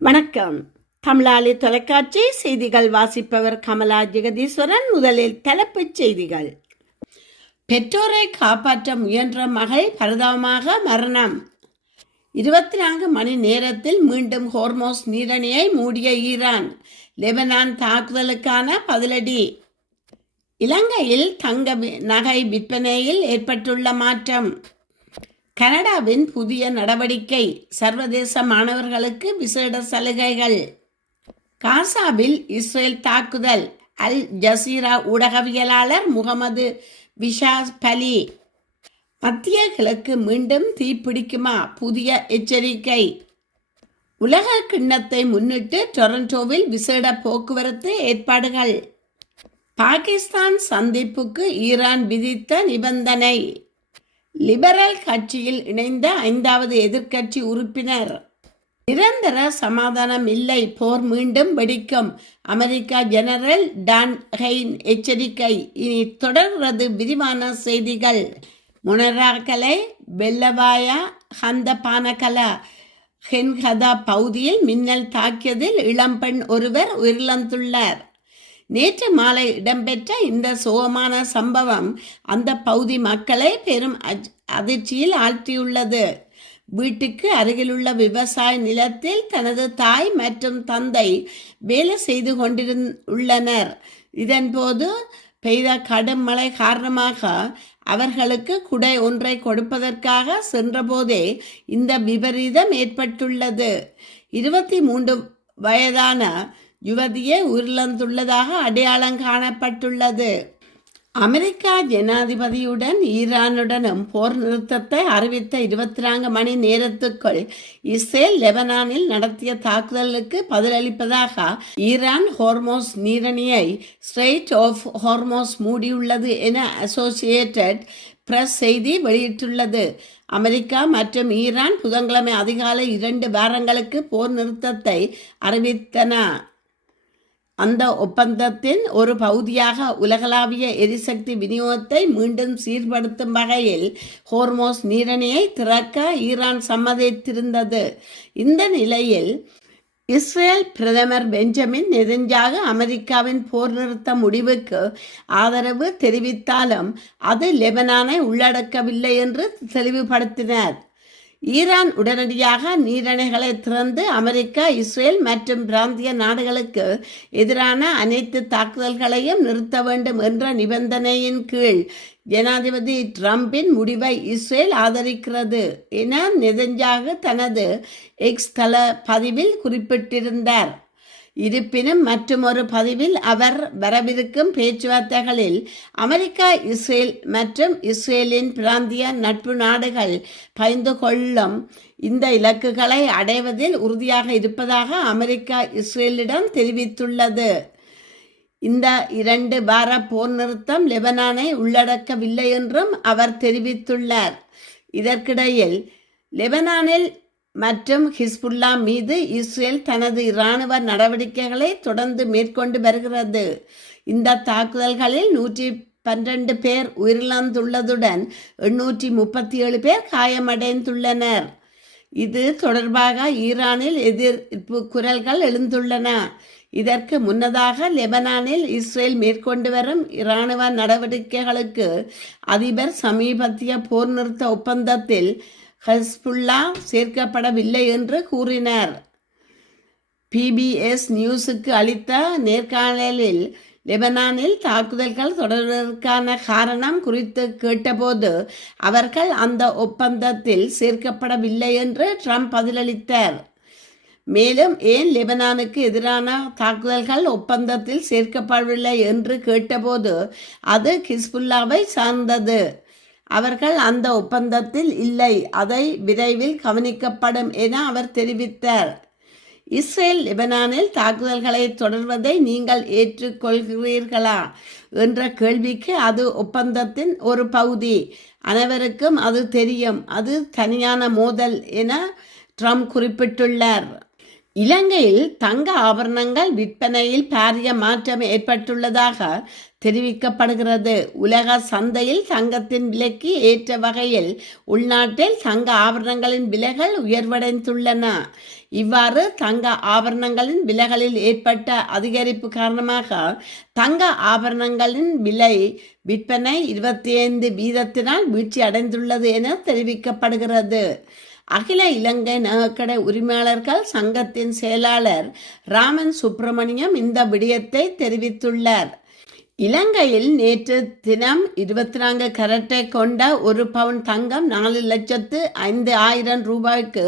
வணக்கம். தமிழாளி தொலைக்காட்சி செய்திகள் வாசிப்பவர் கமலா ஜெகதீஸ்வரன். முதலில் தலைப்புச் செய்திகள். பெற்றோரை காப்பாற்ற முயன்ற மகள் பரிதாபமாக மரணம். 24 மணி நேரத்தில் மீண்டும் ஹோர்மோஸ் நீரணியை மூடிய ஈரான். லெபனான் தாக்குதலுக்கான பதிலடி. இலங்கையில் தங்க நகை விற்பனையில் ஏற்பட்டுள்ள மாற்றம். கனடாவின் புதிய நடவடிக்கை. சர்வதேச மாணவர்களுக்கு விசேட சலுகைகள். காசாவில் இஸ்ரேல் தாக்குதல். அல் ஜசீரா ஊடகவியலாளர் முகமது விஷாஸ் பலி. மத்திய கிழக்கு மீண்டும் தீப்பிடிக்குமா? புதிய எச்சரிக்கை. உலக கிண்ணத்தை முன்னிட்டு டொரண்டோவில் விசேட போக்குவரத்து ஏற்பாடுகள். பாகிஸ்தான் சந்திப்புக்கு ஈரான் விதித்த நிபந்தனை. லிபரல் கட்சியில் இணைந்த 5வது எதிர்க்கட்சி உறுப்பினர். நிரந்தர சமாதானம் இல்லை, போர் மீண்டும் வெடிக்கும். அமெரிக்கா ஜெனரல் டான் ஹெயின் எச்சரிக்கை. இனி தொடர்கிறது விரிவான செய்திகள். முனராகலை பெல்லவாயா ஹந்தபானகல ஹென்ஹதா பகுதியில் மின்னல் தாக்கியதில் இளம்பெண் ஒருவர் உயிரிழந்துள்ளார். நேற்று மாலை இடம்பெற்ற இந்த சோகமான சம்பவம் அந்த பகுதி மக்களை பெரும் அதிர்ச்சியில் ஆழ்த்தியுள்ளது. வீட்டுக்கு அருகிலுள்ள விவசாய நிலத்தில் தனது தாய் மற்றும் தந்தை வேலை செய்து கொண்டுள்ளனர். இதன்போது பெய்த கடும் மழை காரணமாக அவர்களுக்கு குடை ஒன்றை கொடுப்பதற்காக சென்றபோதே இந்த விபரீதம் ஏற்பட்டுள்ளது. 23 வயதான யுவதியே உயிரிழந்துள்ளதாக அடையாளம் காணப்பட்டுள்ளது. அமெரிக்கா ஜனாதிபதியுடன் ஈரானுடனும் போர் நிறுத்தத்தை அறிவித்த 24 மணி நேரத்துக்குள் இஸ்ரேல் லெபனானில் நடத்திய தாக்குதலுக்கு பதிலளிப்பதாக ஈரான் ஹோர்மோஸ் நீரணியை ஸ்ட்ரெய்ட் ஆஃப் ஹோர்மோஸ் மூடியுள்ளது என அசோசியேட்டட் பிரஸ் செய்தி வெளியிட்டுள்ளது. அமெரிக்கா மற்றும் ஈரான் புதன்கிழமை அதிகாலை 2 வாரங்களுக்கு போர் நிறுத்தத்தை அறிவித்தன. அந்த ஒப்பந்தத்தின் ஒரு பகுதியாக உலகளாவிய எரிசக்தி விநியோகத்தை மீண்டும் சீர்படுத்தும் வகையில் ஹோர்மோஸ் நீரணியை திறக்க ஈரான் சம்மதித்திருந்தது. இந்த நிலையில் இஸ்ரேல் பிரதமர் பெஞ்சமின் நெதன்யாகு அமெரிக்காவின் போர் நிறுத்த முடிவுக்கு ஆதரவு தெரிவித்தாலும் அது லெபனானை உள்ளடக்கவில்லை என்று தெளிவுபடுத்தினார். ஈரான் உடனடியாக நீரணைகளை திறந்து அமெரிக்கா, இஸ்ரேல் மற்றும் பிராந்திய நாடுகளுக்கு எதிரான அனைத்து தாக்குதல்களையும் நிறுத்த வேண்டும் என்ற நிபந்தனையின் கீழ் ஜனாதிபதி ட்ரம்பின் முடிவை இஸ்ரேல் ஆதரிக்கிறது என நெதன்யாகு தனது எக்ஸ் தள பதிவில் குறிப்பிட்டிருந்தார். இருப்பினும் மற்றொரு பதிவில் அவர் வரவிருக்கும் பேச்சுவார்த்தைகளில் அமெரிக்கா, இஸ்ரேல் மற்றும் இஸ்ரேலின் பிராந்திய நட்பு நாடுகள் பகிர்ந்து கொள்ளும் இந்த இலக்குகளை அடைவதில் உறுதியாக இருப்பதாக அமெரிக்கா இஸ்ரேலிடம் தெரிவித்துள்ளது. இந்த 2 வார போர் நிறுத்தம் லெபனானை உள்ளடக்கவில்லை என்றும் அவர் தெரிவித்துள்ளார். இதற்கிடையில் லெபனானில் மற்றும் ஹிஸ்புல்லா மீது இஸ்ரேல் தனது இராணுவ நடவடிக்கைகளை தொடர்ந்து மேற்கொண்டு வருகிறது. இந்த தாக்குதல்களில் 112 பேர் உயிரிழந்துள்ளதுடன் 837 பேர் காயமடைந்துள்ளனர். இது தொடர்பாக ஈரானில் எதிர்ப்பு குரல்கள் எழுந்துள்ளன. இதற்கு முன்னதாக லெபனானில் இஸ்ரேல் மேற்கொண்டு வரும் இராணுவ நடவடிக்கைகளுக்கு அதிபர் சமீபத்திய போர் நிறுத்த ஒப்பந்தத்தில் ஹிஸ்புல்லா சேர்க்கப்படவில்லை என்று கூறினார். PBS நியூஸுக்கு அளித்த நேர்காணலில் லெபனானில் தாக்குதல்கள் தொடர்வதற்கான காரணம் குறித்து கேட்டபோது அவர்கள் அந்த ஒப்பந்தத்தில் சேர்க்கப்படவில்லை என்று ட்ரம்ப் பதிலளித்தார். மேலும் ஏன் லெபனானுக்கு எதிரான தாக்குதல்கள் ஒப்பந்தத்தில் சேர்க்கப்படவில்லை என்று கேட்டபோது அது ஹிஸ்புல்லாவை சார்ந்தது. அவர்கள் அந்த ஒப்பந்தத்தில் இல்லை, அதை விரைவில் கவனிக்கப்படும் என அவர் தெரிவித்தார். இஸ்ரேல் லெபனானில் தாக்குதல்களை தொடர்வதை நீங்கள் ஏற்றுக்கொள்கிறீர்களா என்ற கேள்விக்கு அது ஒப்பந்தத்தின் ஒரு பகுதி, அனைவருக்கும் அது தெரியும், அது தனியான மோதல் என ட்ரம்ப் குறிப்பிட்டுள்ளார். இலங்கையில் தங்க ஆபரணங்கள் விற்பனையில் பாரிய மாற்றம் ஏற்பட்டுள்ளதாக தெரிவிக்கப்படுகிறது. உலக சந்தையில் தங்கத்தின் விலைக்கு ஏற்ற வகையில் உள்நாட்டில் தங்க ஆபரணங்களின் விலைகள் உயர்வடைந்துள்ளன. இவ்வாறு தங்க ஆபரணங்களின் விலைகளில் ஏற்பட்ட அதிகரிப்பு காரணமாக தங்க ஆபரணங்களின் விலை விற்பனை 25% வீழ்ச்சி அடைந்துள்ளது என தெரிவிக்கப்படுகிறது. அகில இலங்கை நகைக்கடை உரிமையாளர்கள் சங்கத்தின் செயலாளர் ராமன் சுப்பிரமணியம் இந்த விடயத்தை தெரிவித்துள்ளார். இலங்கையில் நேற்று தினம் 24 கரட்டை கொண்ட ஒரு பவுன் தங்கம் 4,05,000 ரூபாய்க்கு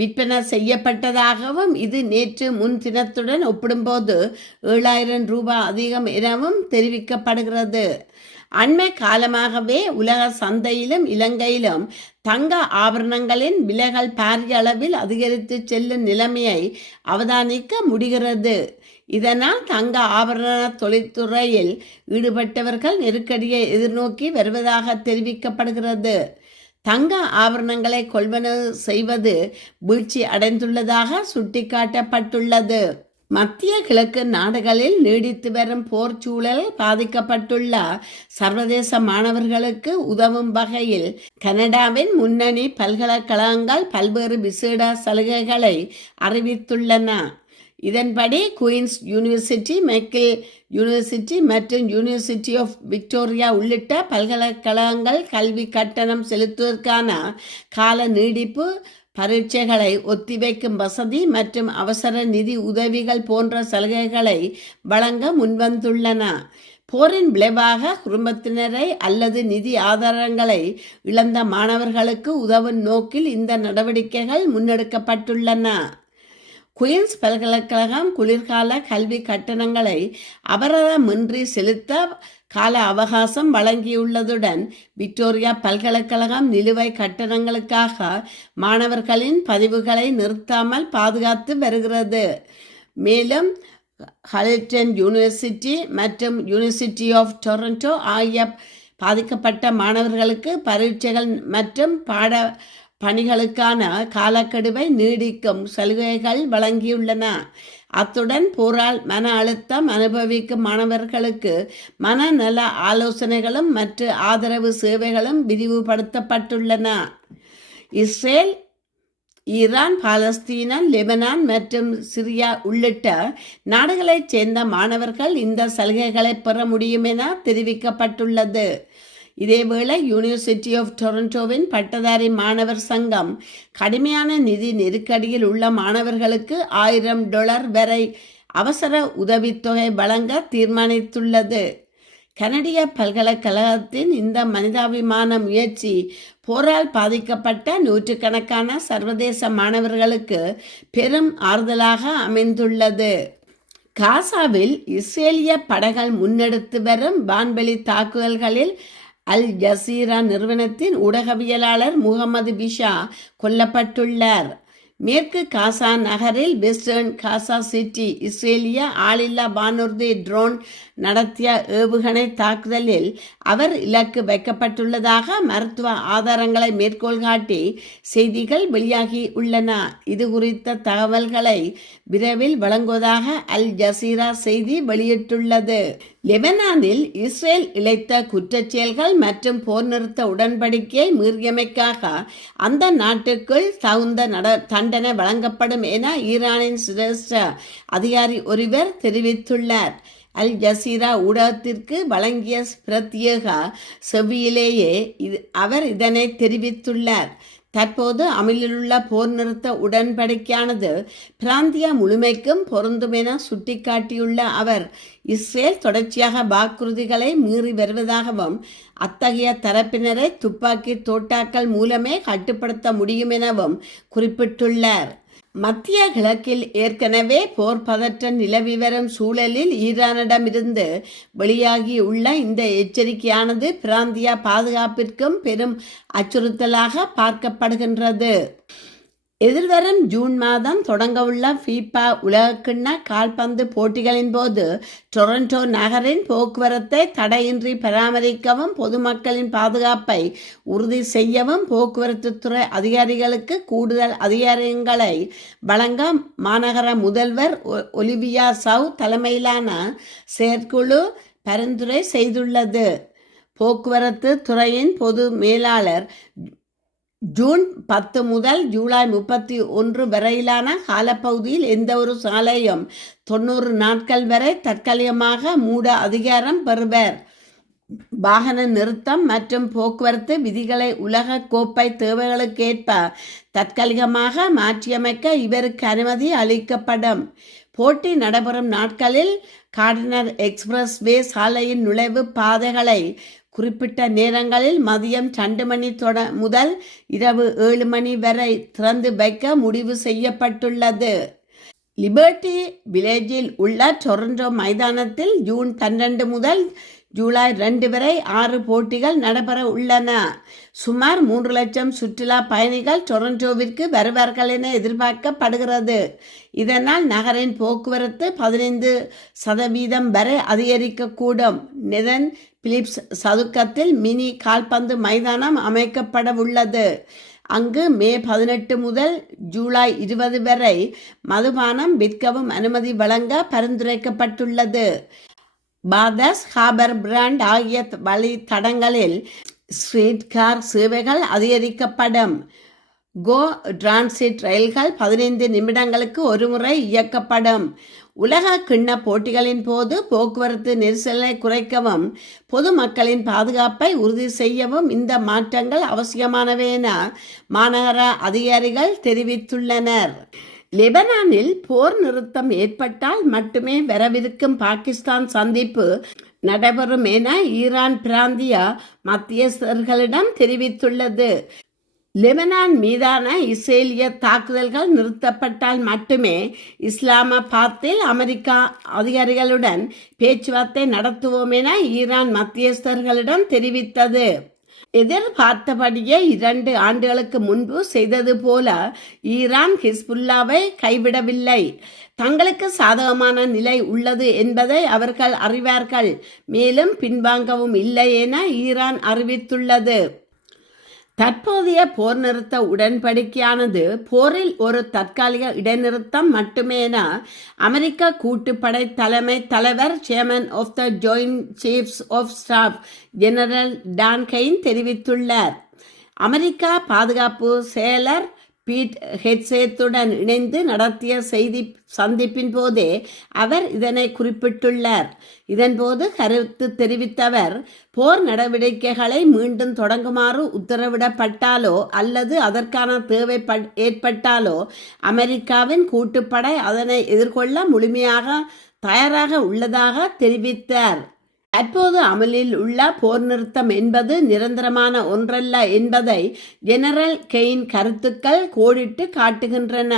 விற்பனை செய்யப்பட்டதாகவும் இது நேற்று முன் தினத்துடன் ஒப்பிடும்போது 7,000 ரூபாய் அதிகம் எனவும் தெரிவிக்கப்படுகிறது. அண்மை காலமாகவே உலக சந்தையிலும் இலங்கையிலும் தங்க ஆபரணங்களின் விலைகள் பாரிய அளவில் அதிகரித்து செல்லும் நிலைமையை அவதானிக்க முடிகிறது. இதனால் தங்க ஆபரண தொழில்துறையில் ஈடுபட்டவர்கள் நெருக்கடியை எதிர்நோக்கி வருவதாக தெரிவிக்கப்படுகிறது. தங்க ஆபரணங்களை கொள்வனவு செய்வது வீழ்ச்சி அடைந்துள்ளதாக சுட்டிக்காட்டப்பட்டுள்ளது. மத்திய கிழக்கு நாடுகளில் நீடித்து வரும் போர் சூழல் பாதிக்கப்பட்டுள்ள சர்வதேச மாணவர்களுக்கு உதவும் வகையில் கனடாவின் முன்னணி பல்கலைக்கழகங்கள் பல்வேறு விசேட சலுகைகளை அறிவித்துள்ளன. இதன்படி குயின்ஸ் யூனிவர்சிட்டி, மெக்கில் யூனிவர்சிட்டி மற்றும் யூனிவர்சிட்டி ஆஃப் விக்டோரியா உள்ளிட்ட பல்கலைக்கழகங்கள் கல்வி கட்டணம் செலுத்துவதற்கான கால நீடிப்பு, பரீட்சைகளை ஒத்திவைக்கும் வசதி மற்றும் அவசர நிதி உதவிகள் போன்ற சலுகைகளை வழங்க முன்வந்துள்ளன. போரின் விளைவாக குடும்பத்தினரை அல்லது நிதி ஆதாரங்களை இழந்த மாணவர்களுக்கு உதவும் நோக்கில் இந்த நடவடிக்கைகள் முன்னெடுக்கப்பட்டுள்ளன. குயின்ஸ் பல்கலைக்கழகம் குளிர்கால கல்வி கட்டணங்களை அபராதமின்றி செலுத்த கால அவகாசம் வழங்கியுள்ளதுடன் விக்டோரியா பல்கலைக்கழகம் நிலுவை கட்டணங்களுக்காக மாணவர்களின் பதிவுகளை நிறுத்தாமல் பாதுகாத்து வருகிறது. மேலும் ஹாலிங்டன் யூனிவர்சிட்டி மற்றும் யூனிவர்சிட்டி ஆஃப் டொரண்டோ ஆகிய பாதிக்கப்பட்ட மாணவர்களுக்கு பரீட்சைகள் மற்றும் பணிகளுக்கான காலக்கெடுவை நீடிக்கும் சலுகைகள் வழங்கியுள்ளன. அத்துடன் போரால் மன அழுத்தம் அனுபவிக்கும் மாணவர்களுக்கு மனநல ஆலோசனைகளும் மற்ற ஆதரவு சேவைகளும் விரிவுபடுத்தப்பட்டுள்ளன. இஸ்ரேல், ஈரான், பாலஸ்தீனா, லெபனான் மற்றும் சிரியா உள்ளிட்ட நாடுகளைச் சேர்ந்த மாணவர்கள் இந்த சலுகைகளை பெற முடியும் என தெரிவிக்கப்பட்டுள்ளது. இதேவேளை யூனிவர்சிட்டி ஆஃப் டொரண்டோவின் பட்டதாரி மாணவர் சங்கம் கடுமையான நிதி நெருக்கடியில் உள்ள மாணவர்களுக்கு $1,000 வரை அவசர உதவித்தொகை வழங்க தீர்மானித்துள்ளது. கனடிய பல்கலைக்கழகத்தின் இந்த மனிதாபிமான முயற்சி போரால் பாதிக்கப்பட்ட நூற்றுக்கணக்கான சர்வதேச மாணவர்களுக்கு பெரும் ஆறுதலாக அமைந்துள்ளது. காசாவில் இஸ்ரேலிய படைகள் முன்னெடுத்து வரும் வான்வெளி தாக்குதல்களில் அல் ஜசீரா நிறுவனத்தின் ஊடகவியலாளர் முகமது பிஷா கொல்லப்பட்டுள்ளார். மேற்கு காசா நகரில் வெஸ்டர்ன் காசா சிட்டி இஸ்ரேலிய ஆளில்லா வானூர்தி ட்ரோன் நடத்திய ஏவுகணை தாக்குதலில் அவர் இலக்கு வைக்கப்பட்டுள்ளதாக மருத்துவ ஆதாரங்களை மேற்கோள் காட்டி செய்திகள் வெளியாகி உள்ளன. இது குறித்த தகவல்களை விரைவில் வழங்குவதாக அல் ஜசீரா செய்தி வெளியிட்டுள்ளது. லெபனானில் இஸ்ரேல் இழைத்த குற்றச்செயல்கள் மற்றும் போர் நிறுத்த உடன்படிக்கையை மீறியமைக்காக அந்த நாட்டுக்குள் தகுந்த தண்டனை வழங்கப்படும் என ஈரானின் சிரேஷ்ட அதிகாரி ஒருவர் தெரிவித்துள்ளார். அல் ஜசீரா ஊடகத்திற்கு வழங்கிய பிரத்யேக செவ்வியிலேயே அவர் இதனை தெரிவித்துள்ளார். தற்போது அமலிலுள்ள போர் நிறுத்த உடன்படிக்கையானது பிராந்திய முழுமைக்கும் பொருந்தும் என சுட்டிக்காட்டியுள்ள அவர் இஸ்ரேல் தொடர்ச்சியாக வாக்குறுதிகளை மீறி வருவதாகவும் அத்தகைய தரப்பினரை துப்பாக்கி தோட்டாக்கள் மூலமே கட்டுப்படுத்த முடியும் எனவும் குறிப்பிட்டுள்ளார். மத்திய கிழக்கில் ஏற்கனவே போர் பதற்றம் நிலவி வரும் சூழலில் ஈரானிடமிருந்து வெளியாகியுள்ள இந்த எச்சரிக்கையானது பிராந்திய பாதுகாப்பிற்கும் பெரும் அச்சுறுத்தலாக பார்க்கப்படுகின்றது. எதிர்வரும் ஜூன் மாதம் தொடங்கவுள்ள ஃபீபா உலகக்கிண்ண கால்பந்து போட்டிகளின் போது டொரண்டோ நகரின் போக்குவரத்தை தடையின்றி பராமரிக்கவும் பொதுமக்களின் பாதுகாப்பை உறுதி செய்யவும் போக்குவரத்து துறை அதிகாரிகளுக்கு கூடுதல் அதிகாரங்களை வழங்க மாநகர முதல்வர் ஒலிவியா சவ் தலைமையிலான செயற்குழு பரிந்துரை செய்துள்ளது. போக்குவரத்து துறையின் பொது மேலாளர் ஜூன் 10 முதல் ஜூலை 31 வரையிலான காலப்பகுதியில் எந்த ஒரு சாலையும் 90 நாட்கள் வரை தற்காலிகமாக மூட அதிகாரம் பெறுவர். வாகன நிறுத்தம் மற்றும் போக்குவரத்து விதிகளை உலக கோப்பை தேவைகளுக்கேற்ப தற்காலிகமாக மாற்றியமைக்க இவருக்கு அனுமதி அளிக்கப்படும். போட்டி நடைபெறும் நாட்களில் கார்டினர் எக்ஸ்பிரஸ்வே சாலையின் நுழைவு பாதைகளை குறிப்பிட்ட நேரங்களில் மதியம் 2 மணி முதல் இரவு 7 மணி வரை திறந்து வைக்க முடிவு செய்யப்பட்டுள்ளது. லிபர்டி வில்லேஜில் உள்ள டொரண்டோ மைதானத்தில் ஜூன் 12 முதல் ஜூலை 2 வரை 6 போட்டிகள் நடைபெற உள்ளன. சுமார் 3 லட்சம் சுற்றுலா பயணிகள் டொரண்டோவிற்கு வருவார்கள் என எதிர்பார்க்கப்படுகிறது. இதனால் நகரின் போக்குவரத்து 15% வரை அதிகரிக்கக்கூடும். நெதன் பிலிப்ஸ் சதுக்கத்தில் மினி கால்பந்து மைதானம் அமைக்கப்பட உள்ளது. அங்கு மே 18 முதல் ஜூலை 20 வரை மதுபானம் விற்கவும் அனுமதி வழங்க பரிந்துரைக்கப்பட்டுள்ளது. பாதஸ் ஹார்பர் பிராண்ட் ஆகிய வழித்தடங்களில் ஸ்ட்ரீட் கார் சேவைகள் அதிகரிக்கப்படும். கோ டிரான்சிட் ரயில்கள் 15 நிமிடங்களுக்கு ஒருமுறை இயக்கப்படும். உலக கிண்ண போட்டிகளின் போது போக்குவரத்து நெரிசலை குறைக்கவும் பொதுமக்களின் பாதுகாப்பை உறுதி செய்யவும் இந்த மாற்றங்கள் அவசியமானவை என மாநகர அதிகாரிகள் தெரிவித்துள்ளனர். லெபனானில் போர் நிறுத்தம் ஏற்பட்டால் மட்டுமே வரவிருக்கும் பாகிஸ்தான் சந்திப்பு நடைபெறும் என ஈரான் பிராந்திய மத்தியஸ்தர்களிடம் தெரிவித்துள்ளது. லெபனான் மீதான இஸ்ரேலிய தாக்குதல்கள் நிறுத்தப்பட்டால் மட்டுமே இஸ்லாமாபாத்தில் அமெரிக்கா அதிகாரிகளுடன் பேச்சுவார்த்தை நடத்துவோம் என ஈரான் மத்தியஸ்தர்களிடம் தெரிவித்தது. எதிர்பார்த்தபடியே 2 ஆண்டுகளுக்கு முன்பு செய்தது போல ஈரான் ஹிஸ்புல்லாவை கைவிடவில்லை. தங்களுக்கு சாதகமான நிலை உள்ளது என்பதை அவர்கள் அறிவார்கள், மேலும் பின்வாங்கவும் இல்லை என ஈரான் அறிவித்துள்ளது. தற்போதைய போர் நிறுத்த உடன்படிக்கையானது போரில் ஒரு தற்காலிக இடைநிறுத்தம் மட்டுமே என அமெரிக்க கூட்டுப்படை தலைமை தலைவர் chairman of the joint chiefs of staff general Dan Caine தெரிவித்துள்ளார். அமெரிக்கா பாதுகாப்பு செயலர் பீட் ஹெட்சேத்துடன் இணைந்து நடத்திய செய்தி சந்திப்பின் போதே அவர் இதனை குறிப்பிட்டுள்ளார். இதன்போது கருத்து தெரிவித்த அவர், போர் நடவடிக்கைகளை மீண்டும் தொடங்குமாறு உத்தரவிடப்பட்டாலோ அல்லது அதற்கான தேவை ஏற்பட்டாலோ அமெரிக்காவின் கூட்டுப்படை அதனை எதிர்கொள்ள முழுமையாக தயாராக உள்ளதாக தெரிவித்தார். தற்போது அமலில் உள்ள போர் நிறுத்தம் என்பது நிரந்தரமான ஒன்றல்ல என்பதை ஜெனரல் கெயின் கருத்துக்கள் கோடிட்டு காட்டுகின்றன.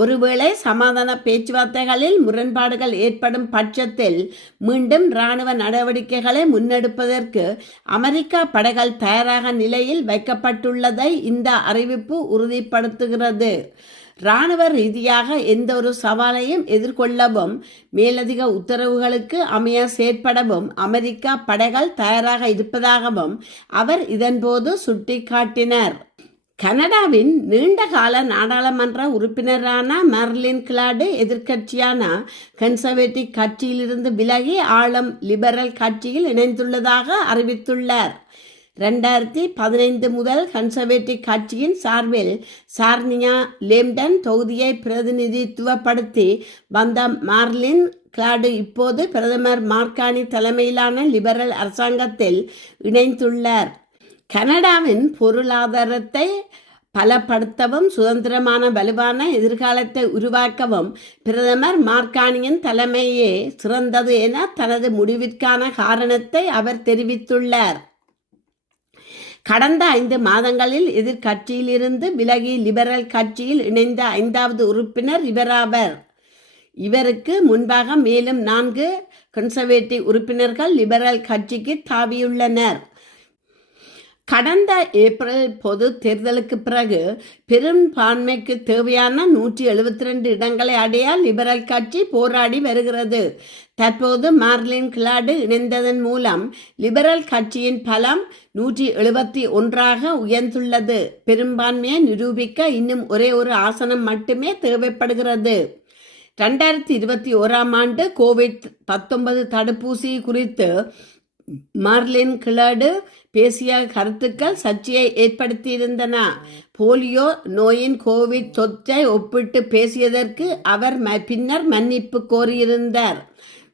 ஒருவேளை சமாதான பேச்சுவார்த்தைகளில் முரண்பாடுகள் ஏற்படும் பட்சத்தில் மீண்டும் இராணுவ நடவடிக்கைகளை முன்னெடுப்பதற்கு அமெரிக்க படைகள் தயாராக நிலையில் வைக்கப்பட்டுள்ளதை இந்த அறிவிப்பு உறுதிப்படுத்துகிறது. இராணுவ ரீதியாக எந்த ஒரு சவாலையும் எதிர்கொள்ளவும் மேலதிக உத்தரவுகளுக்கு அமைய செயற்படவும் அமெரிக்கா படைகள் தயாராக இருப்பதாகவும் அவர் இதன்போது சுட்டிக்காட்டினார். கனடாவின் நீண்டகால நாடாளுமன்ற உறுப்பினரான மர்லின் கிளாடு எதிர்க்கட்சியான கன்சர்வேட்டிவ் கட்சியிலிருந்து விலகி ஆளும் லிபரல் கட்சியில் இணைந்துள்ளதாக அறிவித்துள்ளார். 2015 முதல் கன்சர்வேட்டிவ் கட்சியின் சார்பில் சார்னியா லேம்டன் தொகுதியை பிரதிநிதித்துவப்படுத்தி வந்த மார்லின் கிளாடு இப்போது பிரதமர் மார்கானி தலைமையிலான லிபரல் அரசாங்கத்தில் இணைந்துள்ளார். கனடாவின் பொருளாதாரத்தை பலப்படுத்தவும் சுதந்திரமான வலுவான எதிர்காலத்தை உருவாக்கவும் பிரதமர் மார்கானியின் தலைமையே சிறந்தது என தனது முடிவிற்கான காரணத்தை அவர் தெரிவித்துள்ளார். கடந்த 5 மாதங்களில் எதிர்கட்சியிலிருந்து விலகி லிபரல் கட்சியில் இணைந்த 5வது உறுப்பினர் இவராவர். இவருக்கு முன்பாக மேலும் 4 கன்சர்வேட்டிவ் உறுப்பினர்கள் லிபரல் கட்சிக்கு தாவியுள்ளனர். கடந்த ஏப்ரல் பொது தேர்தலுக்கு பிறகு பெரும்பான்மைக்கு தேவையான 172 இடங்களை அடைய லிபரல் கட்சி போராடி வருகிறது. தற்போது மார்லின் கிளாடு இணைந்ததன் மூலம் லிபரல் கட்சியின் பலம் 171ஆக உயர்ந்துள்ளது. பெரும்பான்மையை நிரூபிக்க இன்னும் ஒரே ஒரு ஆசனம் மட்டுமே தேவைப்படுகிறது. 2021ஆம் ஆண்டு கோவிட்-19 தடுப்பூசி குறித்து மார்லின் கிளர்டு பேசிய கருத்துக்கள் சர்ச்சையை ஏற்படுத்தியிருந்தன. போலியோ நோயின் கோவிட் தொற்றை ஒப்பிட்டு பேசியதற்கு அவர் பின்னர் மன்னிப்பு கோரியிருந்தார்.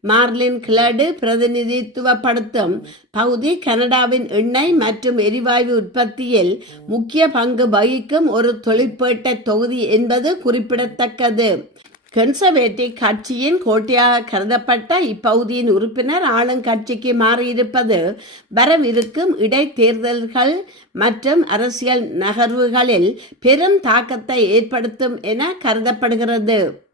மார்லின் கிளர்டு பிரதிநிதித்துவப்படுத்தும் பகுதி கனடாவின் எண்ணெய் மற்றும் எரிவாயு உற்பத்தியில் முக்கிய பங்கு வகிக்கும் ஒரு தொழிற்பேட்டை தொகுதி என்பது குறிப்பிடத்தக்கது. கன்சர்வேட்டிவ் கட்சியின் கோட்டையாக கருதப்பட்ட இப்பகுதியின் உறுப்பினர் ஆளுங்கட்சிக்கு மாறியிருப்பது வரவிருக்கும் இடைத்தேர்தல்கள் மற்றும் அரசியல் நகர்வுகளில் பெரும் தாக்கத்தை ஏற்படுத்தும் என கருதப்படுகிறது.